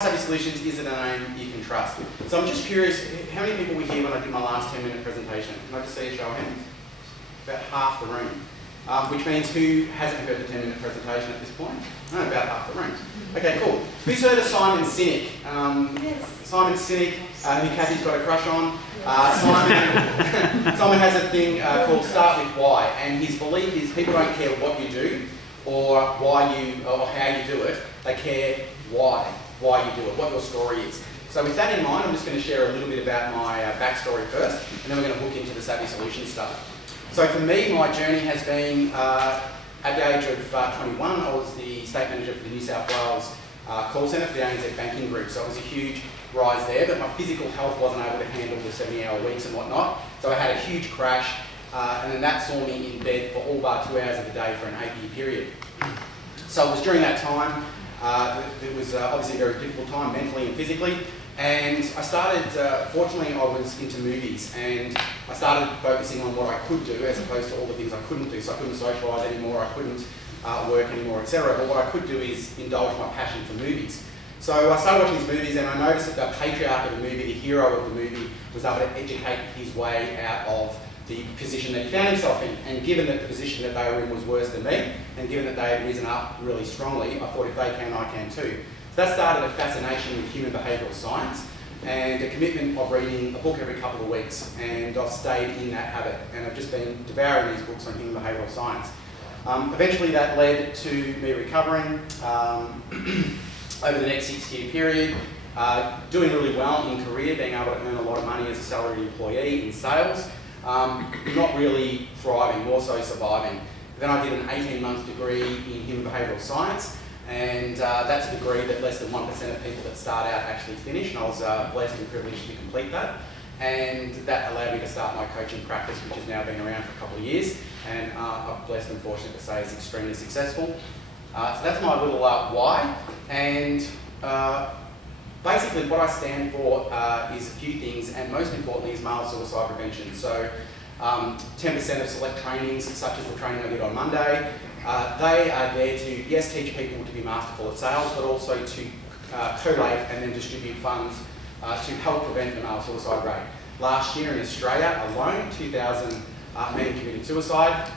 Savvy Solutions isn't a name you can trust. So I'm just curious, how many people were here when I did my last 10-minute presentation? Can I just see a show of hands? About half the room. Which means who hasn't heard the 10-minute presentation at this point? No, about half the room. Okay, cool. Who's heard of Simon Sinek? Yes. Simon Sinek, who Kathy's got a crush on. Simon has a thing called Start With Why, and his belief is people don't care what you do or why you or how you do it. They care why you do it, what your story is. So with that in mind, I'm just going to share a little bit about my backstory first, and then we're going to hook into the Savvy Solutions stuff. So for me, my journey has been, at the age of 21, I was the State Manager for the New South Wales call centre for the ANZ Banking Group. So it was a huge rise there, but my physical health wasn't able to handle the 70-hour weeks and whatnot. So I had a huge crash, and then that saw me in bed for all but 2 hours of the day for an 8-year period. So it was during that time, it was obviously a very difficult time mentally and physically, and I started, fortunately I was into movies, and I started focusing on what I could do as opposed to all the things I couldn't do. So I couldn't socialise anymore, I couldn't work anymore, etc. But what I could do is indulge my passion for movies. So I started watching these movies, and I noticed that the patriarch of the movie, the hero of the movie, was able to educate his way out of the position that he found himself in. And given that the position that they were in was worse than me, and given that they had risen up really strongly, I thought if they can, I can too. So that started a fascination with human behavioural science and a commitment of reading a book every couple of weeks. And I've stayed in that habit, and I've just been devouring these books on human behavioural science. Eventually that led to me recovering over the next 6-year period, doing really well in career, being able to earn a lot of money as a salaried employee in sales. Not really thriving, more so surviving. Then I did an 18-month degree in human behavioural science, and that's a degree that less than 1% of people that start out actually finish, and I was blessed and privileged to complete that. And that allowed me to start my coaching practice, which has now been around for a couple of years, and I'm blessed and fortunate to say it's extremely successful. So that's my little why, and basically what I stand for is a few things, and most importantly is male suicide prevention. So 10% of select trainings, such as the training I did on Monday, they are there to, yes, teach people to be masterful at sales, but also to collate and then distribute funds to help prevent the male suicide rate. Last year in Australia alone, 2,000 men committed suicide.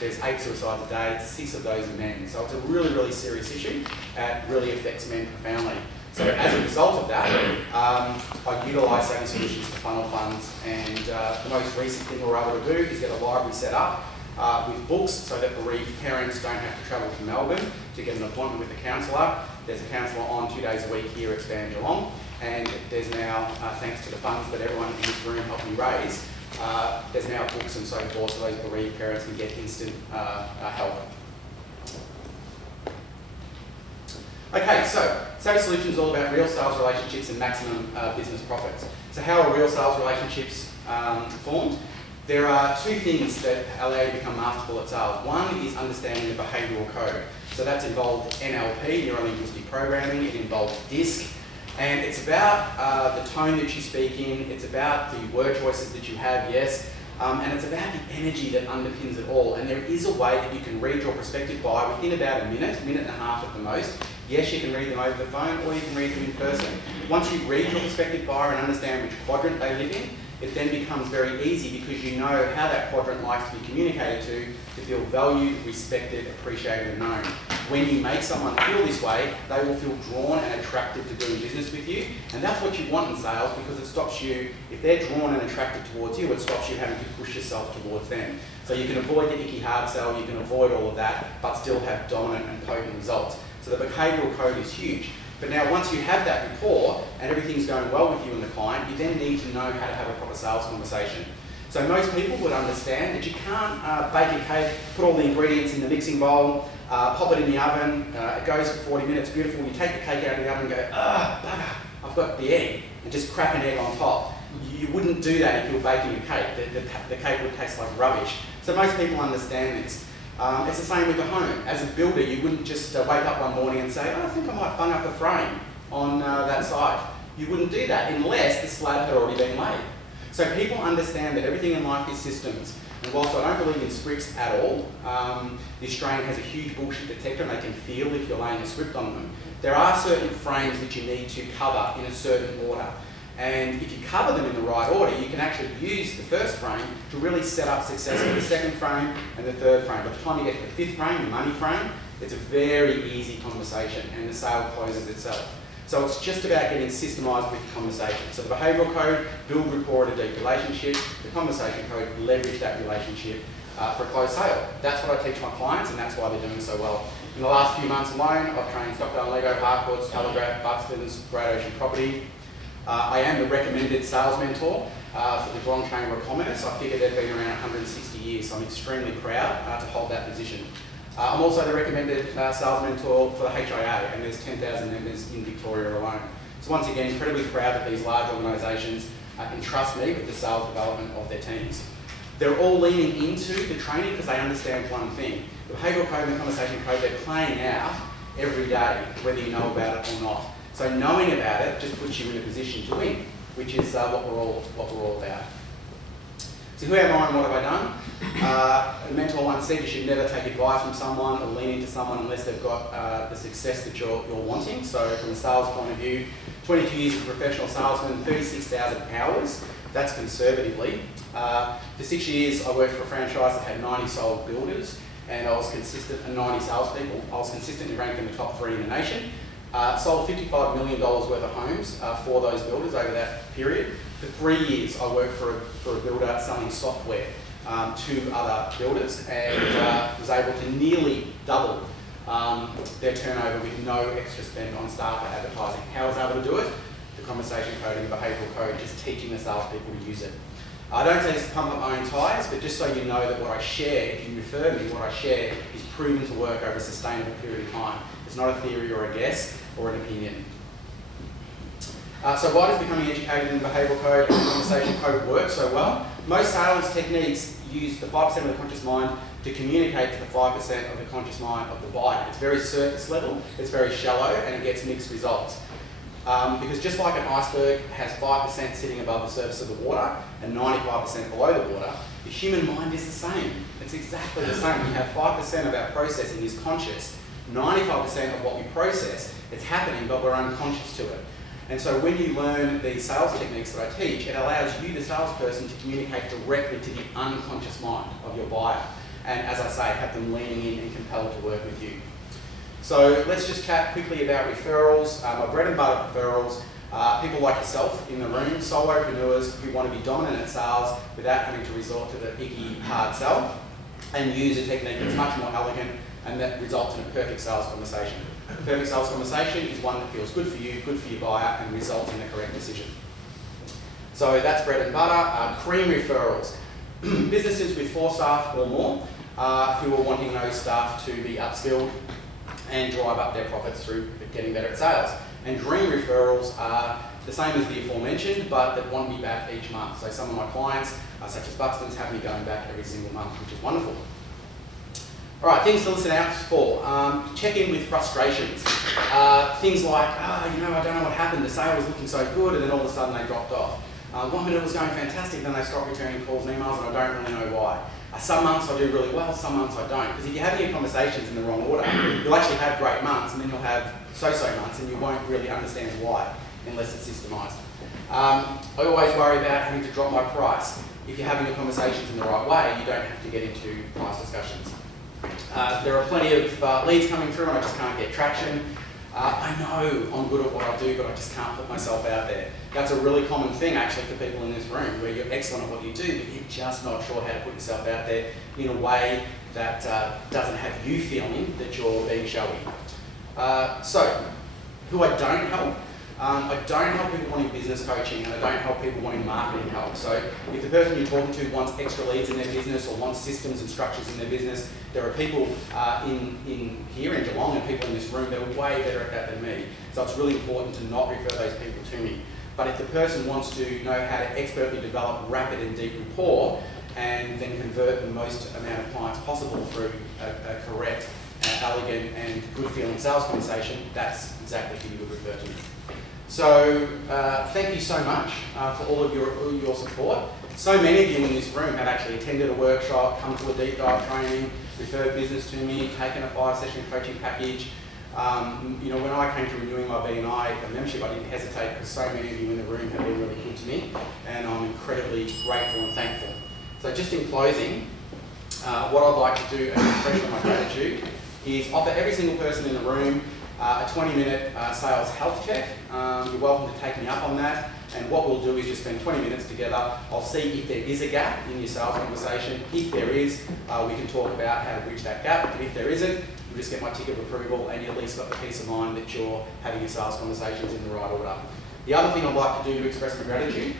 There's 8 suicides a day, 6 of those are men. So it's a really, really serious issue and really affects men profoundly. So as a result of that, I utilise Savvy Solutions to funnel funds, and the most recent thing we're able to do is get a library set up with books so that bereaved parents don't have to travel to Melbourne to get an appointment with a counsellor. There's a counsellor on 2 days a week here at Span Geelong, and there's now, thanks to the funds that everyone in this room helped me raise, there's now books and so forth so those bereaved parents can get instant help. Okay, so Savvy Solutions is all about real sales relationships and maximum business profits. So how are real sales relationships formed? There are 2 things that allow you to become masterful at sales. One is understanding the behavioural code. So that's involved NLP, Neuro-Linguistic Programming, it involves DISC, and it's about the tone that you speak in, it's about the word choices that you have, yes, and it's about the energy that underpins it all. And there is a way that you can read your prospective buyer within about a minute and a half at the most. Yes, you can read them over the phone, or you can read them in person. Once you read your prospective buyer and understand which quadrant they live in, it then becomes very easy because you know how that quadrant likes to be communicated to feel valued, respected, appreciated and known. When you make someone feel this way, they will feel drawn and attracted to doing business with you, and that's what you want in sales because it stops you, if they're drawn and attracted towards you, it stops you having to push yourself towards them. So you can avoid the icky hard sell, you can avoid all of that, but still have dominant and potent results. So the behavioural code is huge. But now once you have that rapport and everything's going well with you and the client, you then need to know how to have a proper sales conversation. So most people would understand that you can't bake a cake, put all the ingredients in the mixing bowl, pop it in the oven, it goes for 40 minutes, beautiful, you take the cake out of the oven and go, bugger, I've got the egg, and just crack an egg on top. You wouldn't do that if you were baking a cake, the cake would taste like rubbish. So most people understand this. It's the same with the home. As a builder, you wouldn't just wake up one morning and say, I think I might bung up the frame on that side. You wouldn't do that unless the slab had already been laid. So people understand that everything in life is systems. And whilst I don't believe in scripts at all, the Australian has a huge bullshit detector and they can feel if you're laying a script on them. There are certain frames that you need to cover in a certain order. And if you cover them in the right order, you can actually use the first frame to really set up success for the second frame and the third frame. By the time you get to the fifth frame, the money frame, it's a very easy conversation and the sale closes itself. So it's just about getting systemised with the conversation. So the behavioural code, build rapport and a deep relationship. The conversation code, leverage that relationship for a closed sale. That's what I teach my clients and that's why they're doing so well. In the last few months alone, I've trained Stockdale Lego, Harcourts, Telegraph, Buxton's, Great Ocean Property. I am the recommended sales mentor for the Grand Chamber of Commerce. I figure they've been around 160 years, so I'm extremely proud to hold that position. I'm also the recommended sales mentor for the HIA, and there's 10,000 members in Victoria alone. So once again, incredibly proud that these large organisations entrust me with the sales development of their teams. They're all leaning into the training because they understand one thing. The behavioural code and the conversation code, they're playing out every day, whether you know about it or not. So knowing about it just puts you in a position to win, which is what we're all about. So who am I and what have I done? A mentor once said you should never take advice from someone or lean into someone unless they've got the success that you're wanting. So from a sales point of view, 22 years as a professional salesman, 36,000 hours, that's conservatively. For 6 years I worked for a franchise that had 90 sold builders and I was consistent, and 90 salespeople. I was consistently ranked in the top 3 in the nation. Sold $55 million worth of homes for those builders over that period. For 3 years, I worked for a builder selling software to other builders and was able to nearly double their turnover with no extra spend on staff or advertising. How I was able to do it? The conversation code and the behavioural code, just teaching the salespeople to use it. I don't say this to pump up my own tyres, but just so you know that what I share, if you refer me, what I share is proven to work over a sustainable period of time. It's not a theory or a guess or an opinion. So why does becoming educated in the behavioural code and conversation code work so well? Most sales techniques use the 5% of the conscious mind to communicate to the 5% of the conscious mind of the buyer. It's very surface level, it's very shallow, and it gets mixed results. Because just like an iceberg has 5% sitting above the surface of the water and 95% below the water, the human mind is the same. It's exactly the same. We have 5% of our processing is conscious. 95% of what we process, it's happening, but we're unconscious to it. And so when you learn these sales techniques that I teach, it allows you, the salesperson, to communicate directly to the unconscious mind of your buyer. And as I say, have them leaning in and compelled to work with you. So let's just chat quickly about referrals. My bread and butter referrals, people like yourself in the room, solopreneurs who want to be dominant at sales without having to resort to the icky hard sell and use a technique that's much more elegant and that results in a perfect sales conversation. A perfect sales conversation is one that feels good for you, good for your buyer, and results in the correct decision. So that's bread and butter. Cream referrals. Businesses with 4 staff or more who are wanting those staff to be upskilled and drive up their profits through getting better at sales. And dream referrals are the same as the aforementioned, but that want me back each month. So some of my clients, such as Buxton's, have me going back every single month, which is wonderful. All right, things to listen out for. Check in with frustrations. Things like, I don't know what happened, the sale was looking so good, and then all of a sudden they dropped off. 1 minute it was going fantastic, then they stopped returning calls and emails, and I don't really know why. Some months I do really well, some months I don't. Because if you're having your conversations in the wrong order, you'll actually have great months, and then you'll have so-so months, and you won't really understand why, unless it's systemised. I always worry about having to drop my price. If you're having your conversations in the right way, you don't have to get into price discussions. There are plenty of leads coming through and I just can't get traction. I know I'm good at what I do, but I just can't put myself out there. That's a really common thing actually for people in this room, where you're excellent at what you do, but you're just not sure how to put yourself out there in a way that doesn't have you feeling that you're being showy. So, who I don't help? I don't help people wanting business coaching, and I don't help people wanting marketing help. So if the person you're talking to wants extra leads in their business or wants systems and structures in their business, there are people in here in Geelong and people in this room that are way better at that than me. So it's really important to not refer those people to me. But if the person wants to know how to expertly develop rapid and deep rapport and then convert the most amount of clients possible through a correct, elegant and good feeling sales conversation, that's exactly who you would refer to. So thank you so much for all of your support. So many of you in this room have actually attended a workshop, come to a deep dive training, referred business to me, taken a 5-session coaching package. You know, when I came to renewing my BNI membership, I didn't hesitate because so many of you in the room have been really good to me, and I'm incredibly grateful and thankful. So just in closing, what I'd like to do as an expression of my gratitude is offer every single person in the room a 20-minute sales health check. You're welcome to take me up on that. And what we'll do is just spend 20 minutes together. I'll see if there is a gap in your sales conversation. If there is, we can talk about how to bridge that gap. And if there isn't, you'll just get my ticket of approval and you at least got the peace of mind that you're having your sales conversations in the right order. The other thing I'd like to do to express my gratitude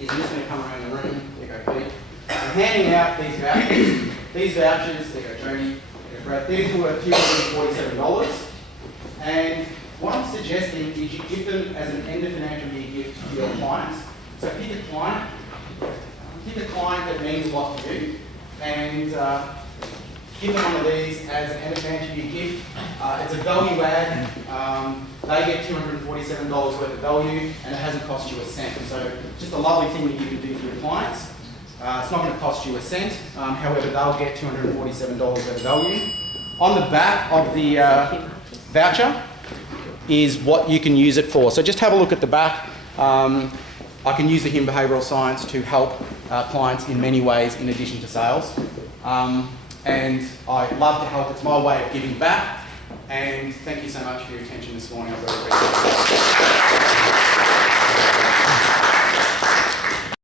is I'm just going to come around the room. There you go, Pete. I'm handing out these vouchers. These vouchers, there you go, Jody. There you go, these were $247. And what I'm suggesting is you give them as an end of financial year gift to your clients. So pick a client that means a lot to you, and give them one of these as an end of financial year gift. It's a value add. They get $247 worth of value, and it hasn't cost you a cent. So just a lovely thing that you can do for your clients. It's not going to cost you a cent. However, they'll get $247 worth of value. On the back of the voucher is what you can use it for. So just have a look at the back. I can use the Human Behavioural Science to help clients in many ways in addition to sales. And I love to help. It's my way of giving back. And thank you so much for your attention this morning. I really appreciate it.